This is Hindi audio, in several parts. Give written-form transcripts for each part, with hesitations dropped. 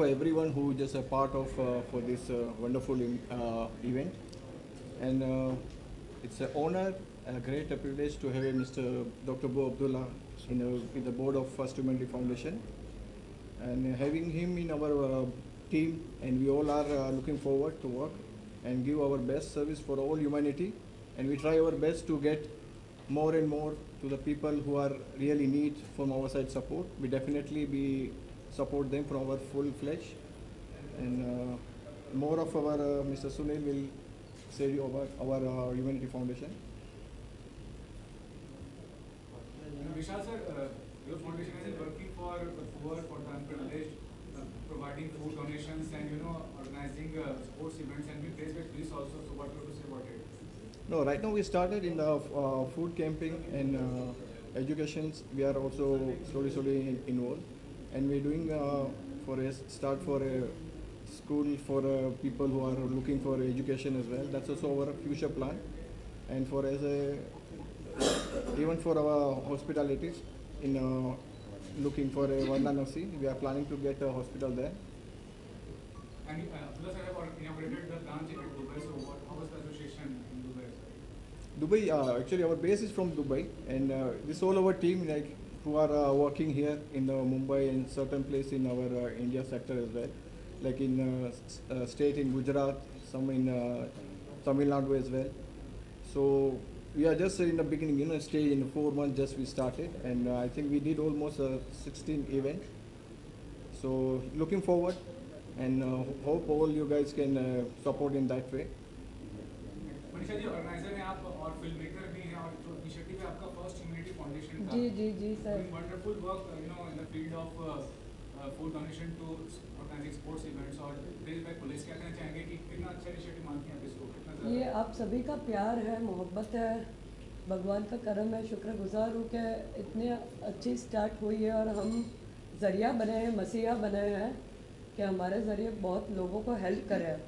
for everyone who just a part of for this wonderful event. And it's an honor and a great privilege to have Mr. Dr. Bo Abdullah in the board of First Humanity Foundation, and having him in our team, and we all are looking forward to work and give our best service for all humanity, and we try our best to get more and more to the people who are really need from our side support. We definitely be support them from our full fledged, and more of our Mr. Sunil will say you about our Humanity Foundation. Vishal sir, your foundation is working for the poor, for the unprivileged, providing food donations and organizing sports events, and we praise with police also. So what do you have to say about it? No, right now we started in the food camping and educations. We are also slowly involved, and we're doing for a start for a school for people who are looking for education as well. That's also our future plan, and for as a even for our hospitalities in looking for a Varanasi, we are planning to get a hospital there. And Abdullah sir have inaugurated the branch in Dubai. So how was the association in Dubai? Dubai, actually our base is from Dubai, and this all our team like who are working here in Mumbai and certain place in our India sector as well, like in state in Gujarat, some in Tamil Nadu as well. So we are just in the beginning, stage in 4 months just we started, and I think we did almost 16 events. So looking forward, and hope all you guys can support in that way. Manisha ji, organiser हैं आप और फिल्म मेकर भी हैं, और जो इनिशिएटिव है आपका फर्स्ट ह्यूमैनिटी फाउंडेशन का। जी sir. Wonderful work in the field of food donation to organizing sports events, और प्रेज बाय पुलिस। क्या कहना चाहेंगे कि कितना अच्छा इनिशिएटिव मानते हैं आप इसको? कितना ये आप सभी का प्यार है, मोहब्बत है, भगवान का करम है। शुक्रगुजार हूँ कि इतनी अच्छी स्टार्ट हुई है और हम ज़रिया बने हैं, मसीहा बने हैं कि हमारे ज़रिए बहुत लोगों को हेल्प करें,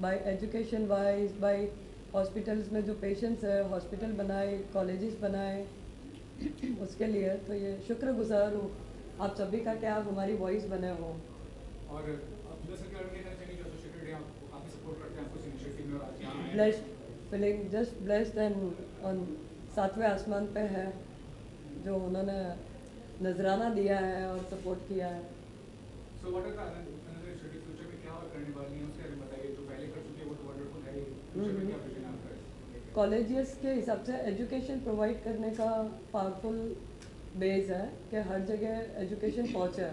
by education wise, by hospitals में जो पेशेंट्स है, हॉस्पिटल बनाए, कॉलेजेस बनाए, उसके लिए तो ये शुक्रगुजार हूँ आप सभी का कि आप हमारी वॉइस बने हो। और अब्दुल्ला सर क्या कहना चाहेंगे जो एसोसिएटेड है, आपको काफ़ी सपोर्ट करते हैं आपको इस इनिशिएटिव में, और आज यहाँ हैं? Blessed, feeling just blessed and on 7वें आसमान पे है जो उन्होंने नजराना दिया है और सपोर्ट किया है। So what are the another initiative future में क्या और करने वाली हैं उसके बारे में बताइए। जो पहले कर चुके हैं वो तो वंडरफुल है, फ्यूचर में क्या विजन आपका है? कॉलेजेस के हिसाब से एजुकेशन प्रोवाइड करने का पावरफुल बेस है कि हर जगह एजुकेशन पहुँचे,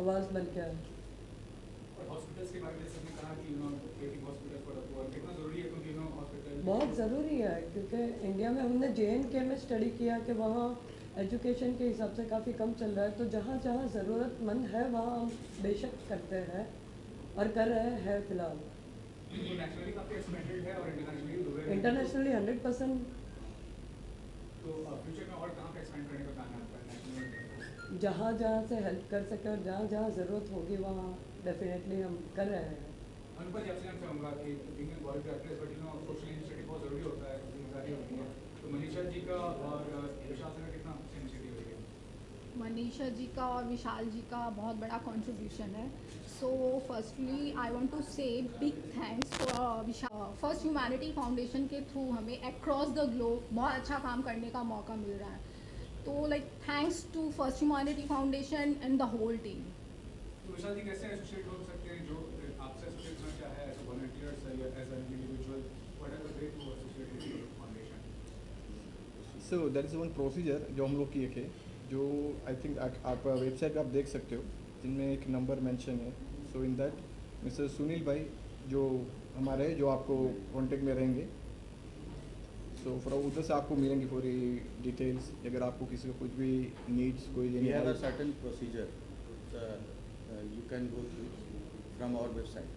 आवाज़ बन के। और हॉस्पिटल्स के बारे में सबने कहा कि creating hospital for the poor कितना ज़रूरी है, क्योंकि हॉस्पिटल बहुत ज़रूरी है, क्योंकि इंडिया में हमने JNK में स्टडी किया कि वहाँ एजुकेशन के हिसाब से काफ़ी कम चल रहा है। तो जहाँ जहाँ ज़रूरतमंद है वहाँ हम बेशक करते हैं और कर रहे हैं फ़िलहाल। नेशनली काफ़ी एक्सपेंडेड है और इंटरनेशनली 100%। तो फ्यूचर में और कहाँ पे एक्सपेंड करने का प्लान है आपका नेशनल? जहाँ जहाँ से हेल्प कर सके और जहाँ जहाँ ज़रूरत होगी वहाँ डेफिनेटली हम कर रहे हैं। अनुपा जी, आपसे जानना चाहूँगा कि being an Bollywood actress, but social initiative बहुत ज़रूरी होता है, जिम्मेदारी होती है। तो मनीषा जी का और विशाल सर का कितना अच्छा इनिशिएटिव है? मनीषा जी का और विशाल जी का बहुत बड़ा कंट्रीब्यूशन है। So firstly I want to say big thanks for Vishal. First humanity foundation के थ्रू हमें अक्रॉस द ग्लोब बहुत अच्छा काम करने का मौका मिल रहा है, तो like thanks to first humanity foundation and the whole team. तो विशाल जी कैसे एसोसिएट हो सकते हैं, जो आपसे एसोसिएट होना चाहे एज अ वॉलंटियर्स या as an individual, what are the way to associate with foundation? So that is one procedure जो हम लोग किए थे, जो आई थिंक आप वेबसाइट आप देख सकते हो, जिनमें एक नंबर मेंशन है। सो इन दैट मिस्टर सुनील भाई जो हमारे जो आपको कांटेक्ट में रहेंगे, सो फॉर उधर से आपको मिलेंगी पूरी डिटेल्स। अगर आपको किसी को कुछ भी नीड्स कोई We have a certain procedure you can go through from our website.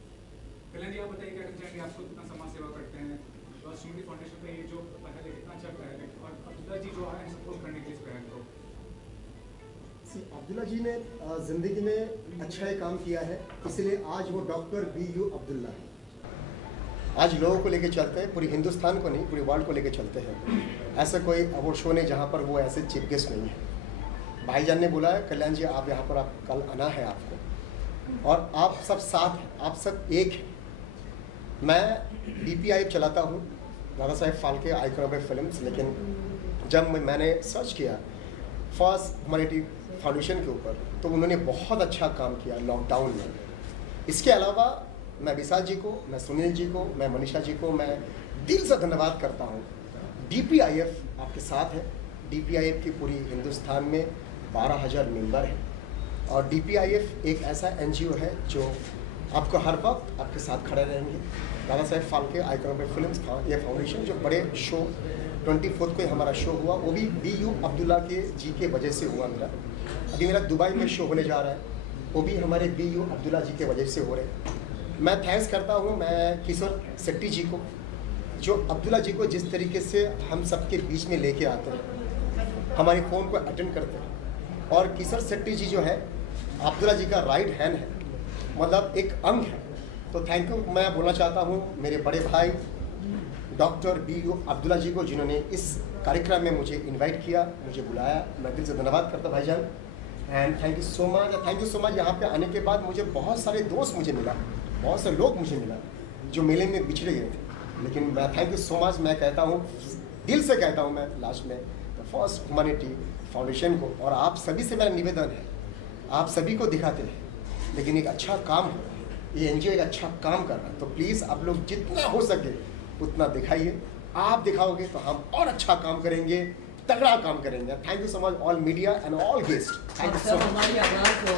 कल्याण जी, आप बताइए क्या कहना चाहेंगे, आपको कितना समाज सेवा करते हैं, फर्स्ट ह्यूमैनिटी फाउंडेशन में ये जो पहले कितना अच्छा पहल है, और अब्दुल्ला जी जो आए हैं सपोर्ट करने के लिए इस पहल को? अब्दुल्ला जी ने ज़िंदगी में अच्छा ही काम किया है, इसलिए आज वो डॉक्टर BU अब्दुल्ला है। आज लोगों को लेके चलते हैं, पूरी हिंदुस्तान को नहीं पूरी वर्ल्ड को लेके चलते हैं। ऐसा कोई अवार्ड शो नहीं जहाँ पर वो ऐसे चीफ गेस्ट नहीं है। भाईजान ने बोला है कल्याण जी आप यहाँ पर आप कल आना है आपको, और आप सब साथ हैं, आप सब एक हैं। मैं DPIF चलाता हूँ, Dada Saheb Phalke icon of films, लेकिन जब मैंने सर्च किया फर्स्ट ह्यूमैनिटी फाउंडेशन के ऊपर, तो उन्होंने बहुत अच्छा काम किया लॉकडाउन में। इसके अलावा मैं विशाल जी को, मैं सुनील जी को, मैं मनीषा जी को मैं दिल से धन्यवाद करता हूँ। DPIF आपके साथ है। DPIF की पूरी हिंदुस्तान में 12,000 मेंबर हैं, और DPIF एक ऐसा NGO है जो आपको हर वक्त आपके साथ खड़े रहेंगे। Dada Saheb Phalke icon of films था ये फाउंडेशन, जो बड़े शो 24 को हमारा शो हुआ, वो भी BU अब्दुल्ला के जी के वजह से हुआ। अभी मेरा दुबई में शो होने जा रहा है, वो भी हमारे BU अब्दुल्ला जी के वजह से हो रहे हैं। मैं थैंक्स करता हूँ मैं किशोर शेट्टी जी को, जो अब्दुल्ला जी को जिस तरीके से हम सबके बीच में लेके आते हैं, हमारे फ़ोन को अटेंड करते हैं। और किशोर शेट्टी जी जो है अब्दुल्ला जी का राइट हैंड है, मतलब एक अंग है। तो थैंक यू मैं बोलना चाहता हूँ मेरे बड़े भाई डॉक्टर BU अब्दुल्ला जी को, जिन्होंने इस कार्यक्रम में मुझे इनवाइट किया, मुझे बुलाया। मैं दिल से धन्यवाद करता भाईजान, and thank you so much. Thank you so much. यहाँ पे आने के बाद मुझे बहुत सारे दोस्त मुझे मिला, बहुत से लोग मुझे मिला जो मेले में बिछड़े गए थे, लेकिन मैं थैंक यू सो मच मैं कहता हूँ, दिल से कहता हूँ मैं लास्ट में, द फर्स्ट ह्यूमैनिटी फाउंडेशन को। और आप सभी से मेरा निवेदन है, आप सभी को दिखाते हैं, लेकिन एक अच्छा काम हो रहा है, ये NGO एक अच्छा काम कर रहा है, तो प्लीज़ आप लोग जितना हो सके उतना दिखाइए। आप दिखाओगे तो हम और अच्छा काम करेंगे, तगड़ा काम करेंगे। Thank you so much all media and all guest. Thank you so much. हमारी आवाज़ हो,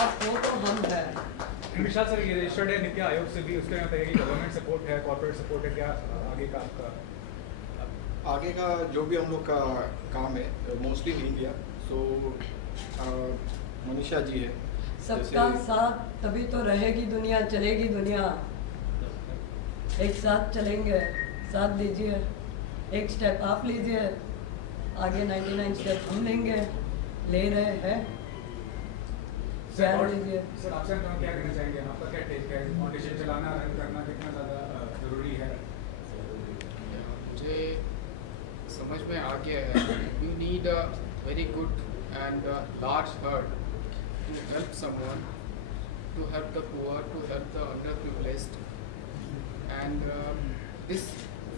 आप हो तो हम हैं। विशाल सर, ये रजिस्टर्ड है नीति आयोग से भी, उसके बताइए कि गवर्नमेंट सपोर्ट है, कॉर्पोरेट सपोर्ट है, क्या आगे का आपका? आगे का जो भी हम लोग का काम है मोस्टली इन इंडिया, सो मनीषा जी है। सबका साथ तभी तो रहेगी दुनिया, चलेगी दुनिया। एक साथ चलेंगे, साथ दीजिए, एक स्टेप आप लीजिए, आगे 99 स्टेप हम लेंगे, ले रहे हैं। प्यार लीजिए। सर आपसे हम क्या कहना चाहेंगे, आपका क्या टेक है, फाउंडेशन चलाना रन करना कितना ज़्यादा जरूरी है? मुझे समझ में आ गया है, you need a very good and large heart to help someone, to help the poor, to help the underprivileged, and this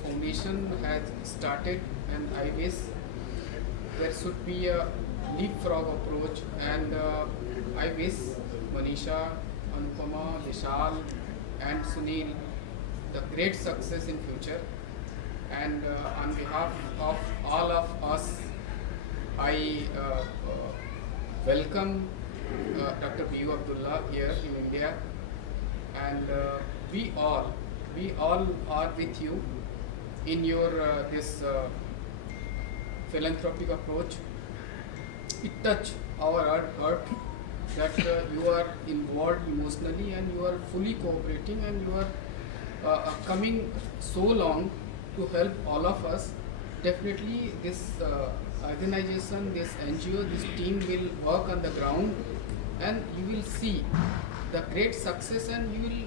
foundation has started, and I wish there should be a leapfrog approach, and I wish Manisha, Anupama, Vishal and Sunil the great success in future, and on behalf of all of us I welcome Dr. BU Abdullah here in India, and we all are with you in your this philanthropic approach. It touch our heart that you are involved emotionally and you are fully cooperating, and you are coming so long to help all of us. Definitely this organization, this NGO, this team will work on the ground, and you will see the great success, and you will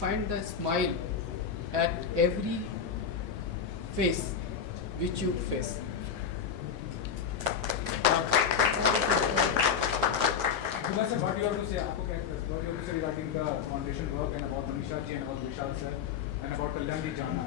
find the smile at every face which you face. Abdullah sir, what you have to say? What you have to say regarding the foundation work, and about Manisha ji, and about Vishal sir, and about Kalyan ji Jana?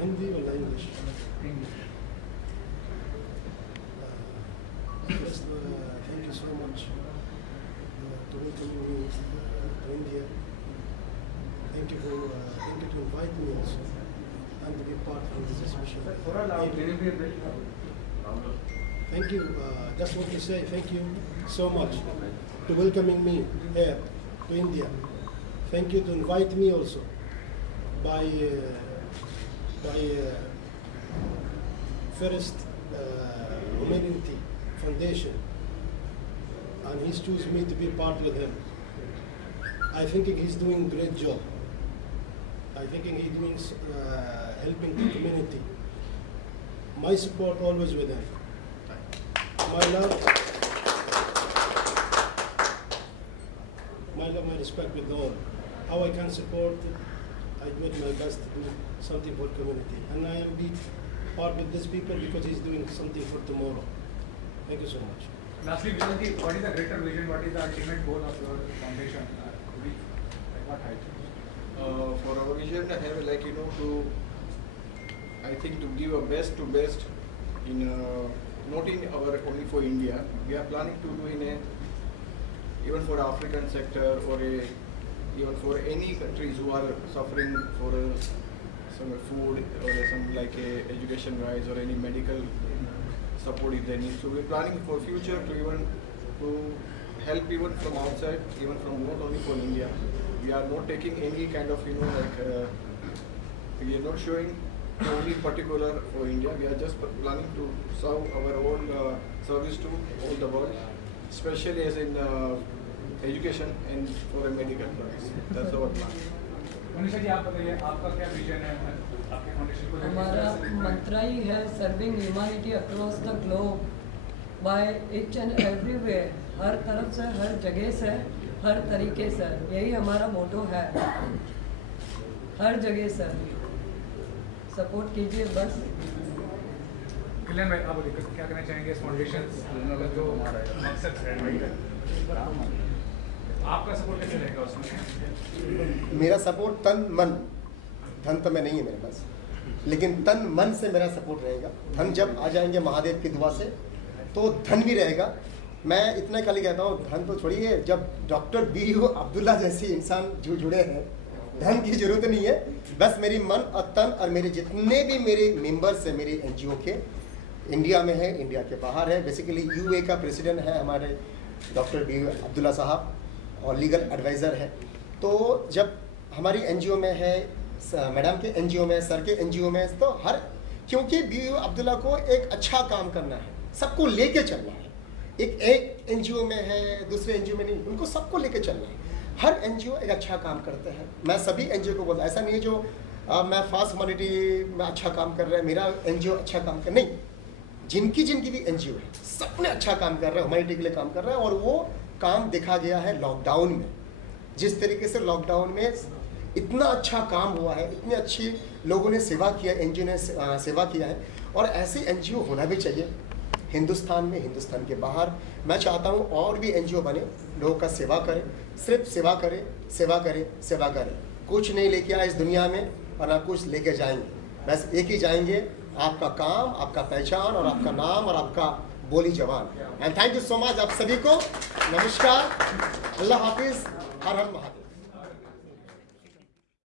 Hindi or English? English. First, thank you so much to welcome me to India. Thank you to invite me also and to be part of this special event. Thank you. Just want to say thank you so much to welcoming me here to India. Thank you to invite me also by First Humanity Foundation, and he's chosen me to be part with him. I think he's doing a great job. I think he's doing helping the community. My support always with him. My love, my respect with all. How I can support, I do my best to do something for community. And I am be part with these people because he's doing something for tomorrow. Thank you so much. Lastly, Vishal ji, what is the greater vision? What is the ultimate goal of your foundation? What height? For our vision, I have like to, I think to give a best to best in not in our only for India. We are planning to do in a even for African sector or even for any countries who are suffering for some food or some like education wise or any medical support if they need. So we're planning for future to even to help even from outside, even from not only for India. We are not taking any kind of we are not showing only particular for India. We are just planning to serve our own service to all the world, especially as in education and for a medical purpose. That's our plan. Manisha ji, आप बताइए आपका क्या विजन है आपके फाउंडेशन को? हमारा मंत्र ही है serving humanity across the globe by each and everywhere, हर तरफ से, हर जगह से, हर तरीके से। यही हमारा मोटो है, हर जगह से सपोर्ट कीजिए बस। कल्याण भाई, आप बोलिए क्या कहना चाहेंगे इस फाउंडेशन का जो मकसद है, आपका सपोर्ट कैसे रहेगा उसमें? मेरा सपोर्ट तन मन, धन तो मैं नहीं है मेरे पास, लेकिन तन मन से मेरा सपोर्ट रहेगा। धन जब आ जाएंगे महादेव की दुआ से तो धन भी रहेगा। मैं इतना खाली कहता हूँ, धन तो छोड़िए, जब डॉक्टर BU अब्दुल्ला जैसे इंसान जो जुड़े हैं, धन की जरूरत नहीं है। बस मेरी मन और तन और मेरे जितने भी मेरे मेंबर्स हैं मेरे NGO के, इंडिया में है, इंडिया के बाहर है, बेसिकली UA का प्रेसिडेंट है हमारे डॉक्टर BU अब्दुल्ला साहब और लीगल एडवाइज़र है। तो जब हमारी NGO में है, मैडम के NGO में, सर के NGO में, तो हर क्योंकि BU अब्दुल्ला को एक अच्छा काम करना है, सबको लेके चलना है। एक NGO में है, दूसरे NGO में नहीं, उनको सबको लेके चलना है। हर NGO एक अच्छा काम करते हैं। मैं सभी NGO को बोलता, ऐसा नहीं है जो मैं फास्ट ह्यूमैनिटी में अच्छा काम कर रहा है, मेरा NGO अच्छा काम कर, नहीं, जिनकी भी NGO है सबने अच्छा काम कर रहा है, ह्यूमैनिटी के लिए काम कर रहा है। और वो काम देखा गया है लॉकडाउन में, जिस तरीके से लॉकडाउन में इतना अच्छा काम हुआ है, इतने अच्छी लोगों ने सेवा किया, NGO ने सेवा किया है, और ऐसे NGO होना भी चाहिए हिंदुस्तान में, हिंदुस्तान के बाहर। मैं चाहता हूँ और भी NGO बने, लोगों का सेवा करें, सिर्फ सेवा करें, सेवा करें, सेवा करें। कुछ नहीं लेके आए इस दुनिया में और ना कुछ लेके जाएंगे, बस एक ही जाएंगे, आपका काम, आपका पहचान और आपका नाम और आपका बोली जवान। And thank you so much आप सभी को। नमस्कार, अल्लाह हाफिज़, हर हर महादेव।